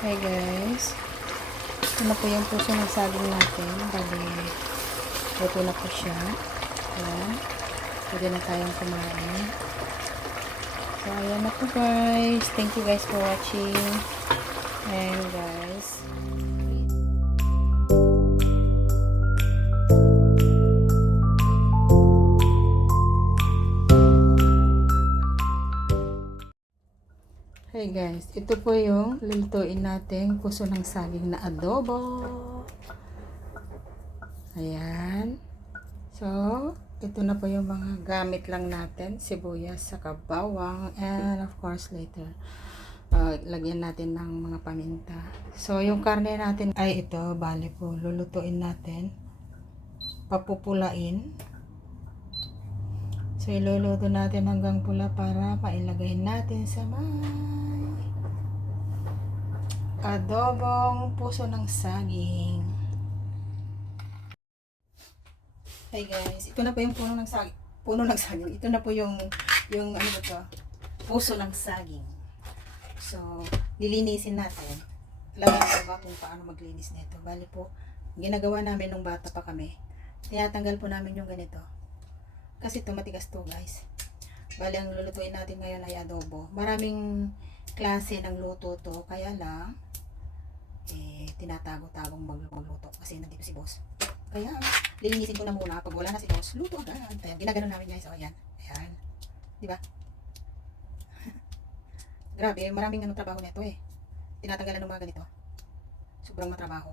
Hi guys, ito na po yung puso ng saging natin. Bali, luto na po siya. Ayan, pwede na tayong kumain. So ayan na po guys, thank you guys for watching. And guys, hey guys, ito po yung lulutuin natin puso ng saging na adobo. Ayan. So, ito na po yung mga gamit lang natin. Sibuyas, saka bawang, and of course later, lagyan natin ng mga paminta. So, yung karne natin ay ito, bali po, lulutuin natin. Papupulain. So, iluluto natin hanggang pula para mailagay natin sa adobong puso ng saging. Hey guys, ito na po yung puno ng saging. Puno ng saging. Ito na po yung ano ba to? Puso ng saging. So, lilinisin natin. Alam niyo ba kung paano maglinis nito? Bali po, ginagawa namin nung bata pa kami. Tinatanggal po namin yung ganito. Kasi ito matigas to guys. Bali, ang lulutuin natin ngayon ay adobo. Maraming klase ng luto to. Kaya lang, tinatago-tagong magluto kasi nandito si boss. Kaya, lilinisin ko na muna. Pag wala na si boss, luto agad. Ayan, ginagano namin guys. O, ayan. Ayan. Diba? Grabe, maraming trabaho nito eh. Tinatanggalan ng mga ganito. Sobrang matrabaho.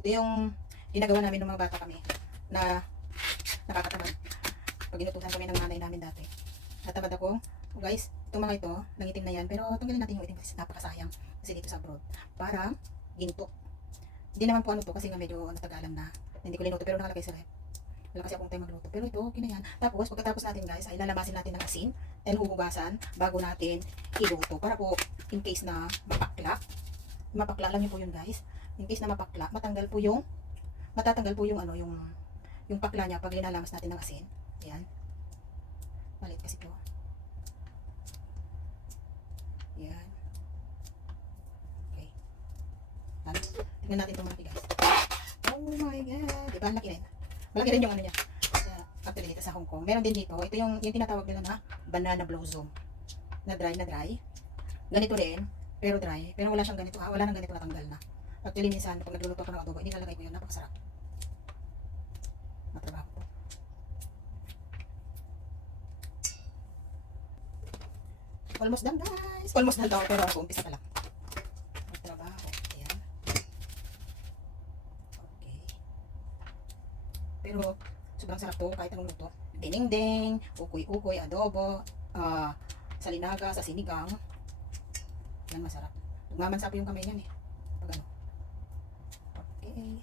Ito yung ginagawa namin ng mga bata kami na nakakatamad. Pag inutusan kami ng nanay namin dati. Natamad ako. O guys, itong mga ito, nangitim na yan. Pero tanggalin natin yung itim kasi napakasayang. Kasi dito sa abroad. Para ginto. Hindi naman po ano to kasi nga medyo natagalan na. Hindi ko linuto pero nakalagay sa ref. Wala kasi akong time magluto. Pero ito, okay na yan. Tapos, pagkatapos natin guys, ay lalamasin natin ng asin and huhugasan bago natin iluto. Para po, in case na mapakla lang yun po yun guys. In case na mapakla, matatanggal po yung ano, yung pakla niya pag linalamas natin ng asin. Ayan. Malit kasi to. Ayan. Okay. Tingnan natin itong malaki guys. Oh my god. Diba? Laki rin. Malaki rin yung ano niya. Actually dito sa Hong Kong. Meron din dito. Ito yung tinatawag nila na banana blossom. Na dry. Ganito din. Pero dry. Pero wala siyang ganito ha. Wala nang ganito natanggal na. Actually minsan pag nagluluto ako ng adobo, inilalagay ko yun. Napakasarap. Matrabaho po. Almost done guys. Almost done daw. Pero ako umpisa pa lang. Matrabaho. Ayan. Okay. Pero sobrang sarap to kahit anong luto. Dinding, ukoy, adobo, salinaga, sa sinigang. Yan masarap. Nagmamansap yung kamay niyan eh. Pag ano. Okay.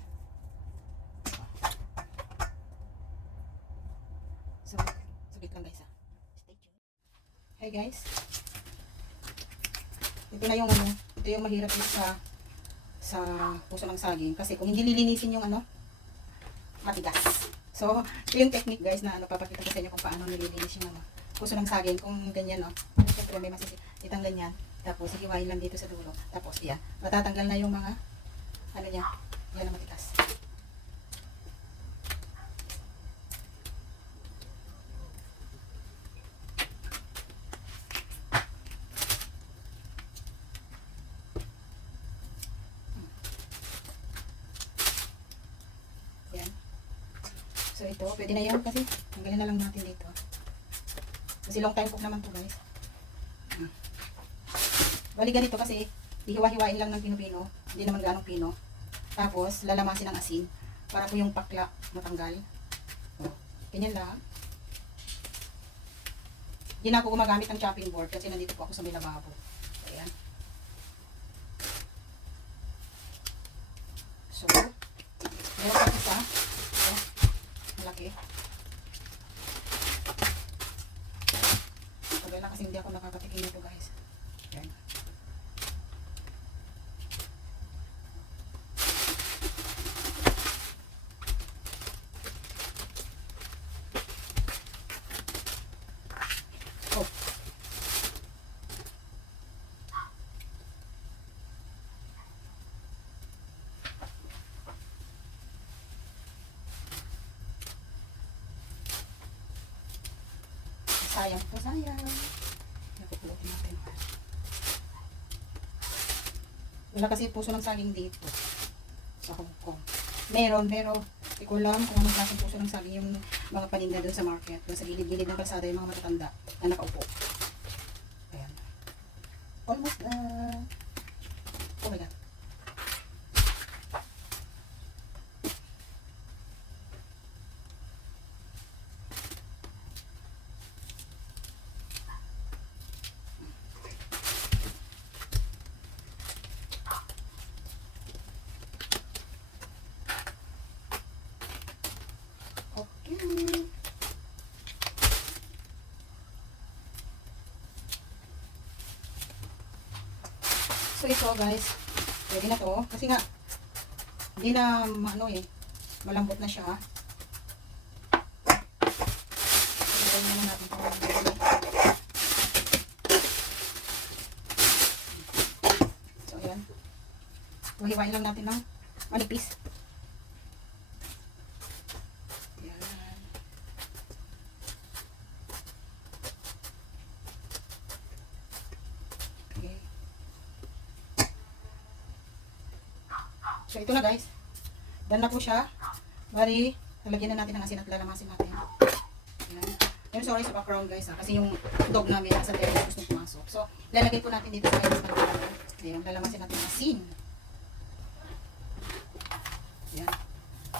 So, sabit lang guys ha. Stay tuned. Hi guys. Ito na yung ano. Ito yung mahirap sa puso ng saging. Kasi kung hindi lilinisin yung ano, matigas. So, ito yung technique guys na ano, papakita ko sa inyo kung paano nililinis yung ano, puso ng saging. Kung ganyan no. Siyempre may masisitang ganyan. Tapos, hiwain lang dito sa dulo. Tapos, yan. Matatanggal na yung mga, ano niya, yan ang matigas. Yan. So, ito, pwede na yan kasi, tanggalin na lang natin dito. Kasi long time cook naman to guys. Bali ganito kasi, ihiwa-hiwain lang ng pino-pino. Hindi naman ganong pino. Tapos, lalamasin ng asin. Para po yung pakla matanggal. Ganyan lang. Hindi na ako gumagamit ng chopping board kasi nandito po ako sa may lababo. Ayan. So, meron pa isa. Ito, malaki. Tagal na kasi hindi ako nakakatikin nito guys. Ayan. Sayang po, sayang. Napupulutin natin. Wala kasi puso ng saging dito sa Hong Kong. Meron, pero hindi ko alam kung anong klaseng puso ng saging yung mga paninda doon sa market. Doon sa gilid-gilid ng kalsada yung mga matatanda na nakaupo. Ayan. Almost na. Oh my God. Okay. So ito guys, pwede na to. Kasi nga, hindi na ano malambot na siya. Pwede naman natin ito. So ayan. Hiwain lang natin ng manipis. So, ito na guys. Done na po siya. Bali, lalagyan na natin ng asin at lalamasin natin. Ayan. I'm sorry sa background guys kasi yung dog namin nasa terrace gusto pumasok. So, lalagay po natin dito sa guys. Ayan, lalamasin natin ng asin. Ayan.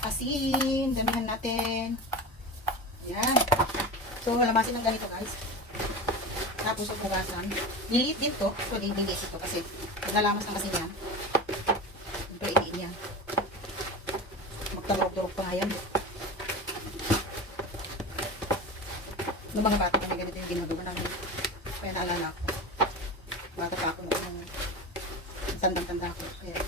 Asin. Damihan natin. Ayan. So, lalamasin ng ganito guys. Tapos, pugasan. Niliit din to. So, niliit ito kasi nalamas ng asin yan. Iniin yan. Magtalurog-turog pa nga yan. Noong mga bata kami ganito yung ginagawa namin. Kaya naalala ko. Bata pa ako noong tandang-tanda ko. Kaya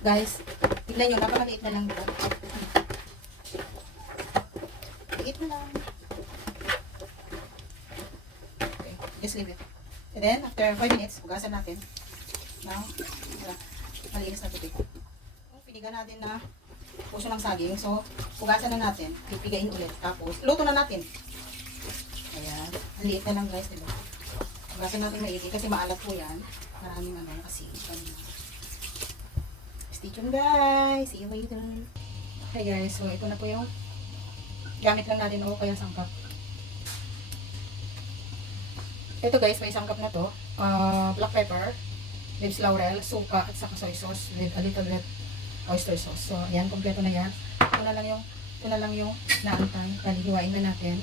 guys, tignan nyo, napakaliit na lang ito. Liit na lang. Just leave it. And then, after 5 minutes, pugasan natin. Now, malinis na tubig. Piniga natin na puso ng saging. So, pugasan na natin. Pipigain ulit. Tapos, luto na natin. Ayan. Ang liit na lang guys, diba? Pugasan natin maigi kasi maalat po yan. Maraming kasi. Stay tuned guys. See you later. Okay guys, so ito na po yung gamit lang natin o kaya sangkap. Ito guys, may sangkap na to. Black pepper, leaves laurel, suka, at saka soy sauce with a little bit oyster sauce. So, ayan, kompleto na yan. Ito na lang yung naantay. Hiwain na natin.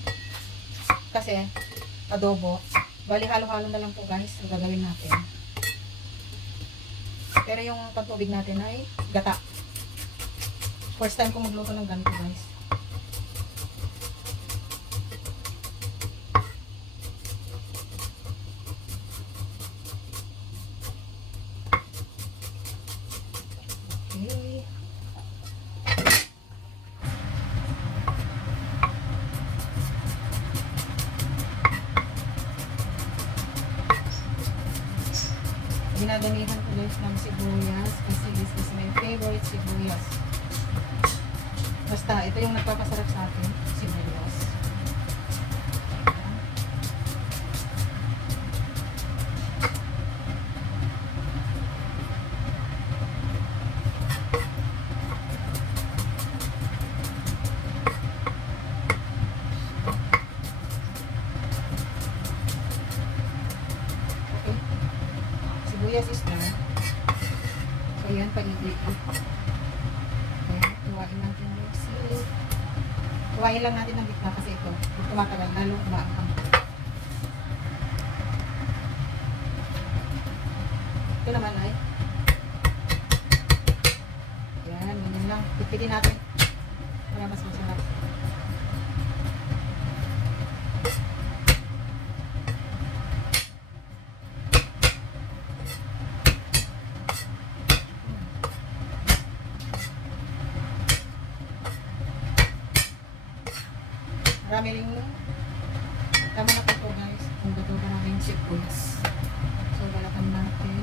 Kasi, adobo. Bali, halo-halo na lang po guys, ang gagawin natin. Pero yung pagtubig natin ay gata. First time ko magluto ng ganito guys. Okay. Ginagamitan ko guys ng sibuyas kasi this is my favorite sibuyas. Basta ito yung nagpapasarap sa atin, sibuyas. Sibuyas is done. So, yan, paiglit. Ayan, tuwain natin yung sili. Tuwain lang natin ng gitna kasi ito, tumatagal, lalo umaangkang. Ito naman ay, yan, ganyan lang. Pipitin natin para mas masarap. Marami rin tama na po guys kung gato ka namin sibuyas. So balatan natin.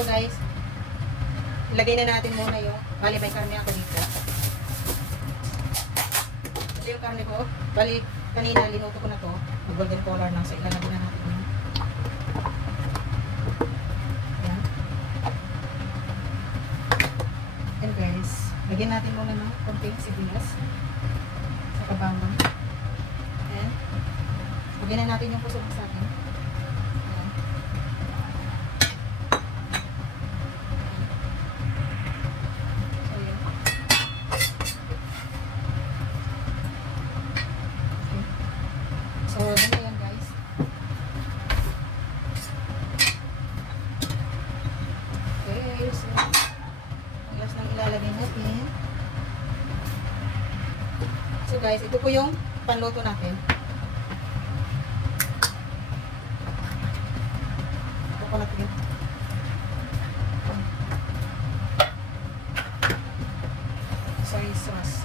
ito guys, ilagay na natin muna yung, bali may karne ako dito. Ito yung karne ko, bali kanina linuto ko na to, golden color na, so ilalagay na natin yun. Ayan. And guys, lagyan natin muna ng konting sibuyas sa kabawang. Ayan. Lagyan na natin yung puso ng saging. Ayan. So, yun. Okay. So, dun na yan guys. Okay, so ang last nang ilalagay natin. So guys, ito po yung panluto natin. Ito po natin yun. Soy sauce.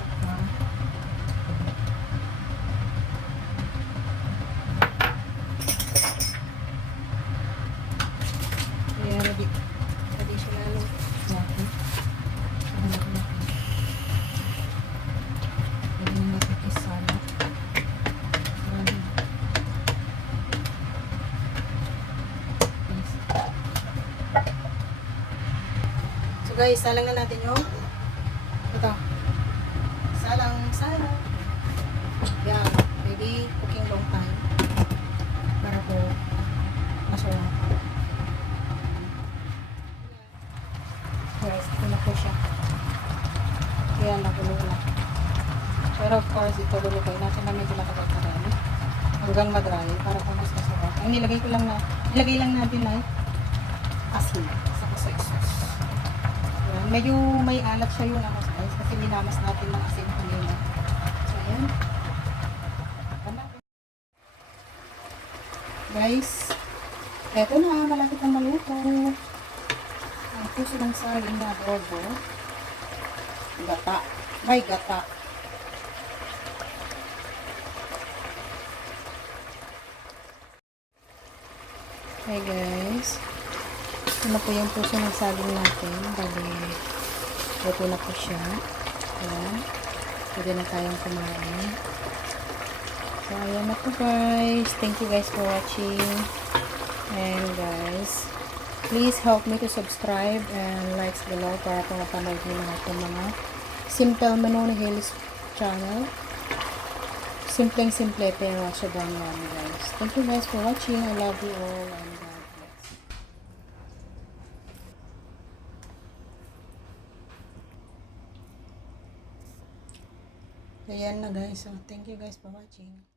Ayan, additional natin. So guys, salang na natin yung ito. Salang. Yan. Maybe cooking long time. Para po masarap. Guys, ito na po siya. Kaya nakulo na. Pero of course, ito lulukay natin na medyo nakapagkaroon. Hanggang madry para po mas masarap. Ang nilagay lang natin ay asin sa soy sauce. Ayan. Medyo may alat siya yung namas guys kasi linamas natin ng asin kanina. So, ayan. Guys, eto na, malapit ang maluto. Ang puso ng saging na adobo. Gata. May gata. Hey guys. Ito na po yung puso ng saging natin. Bali, ito na po siya. Ayan. Pwede na tayong kumain. So, ayan na po guys. Thank you guys for watching. And guys, please help me to subscribe and likes below para po mapanood nyo lahat ng mga simple menu ni Hailey's channel. Simpleng-simple pero sobrang yummy guys. Thank you guys for watching. I love you all and God bless. Ayan na guys. So, thank you guys for watching.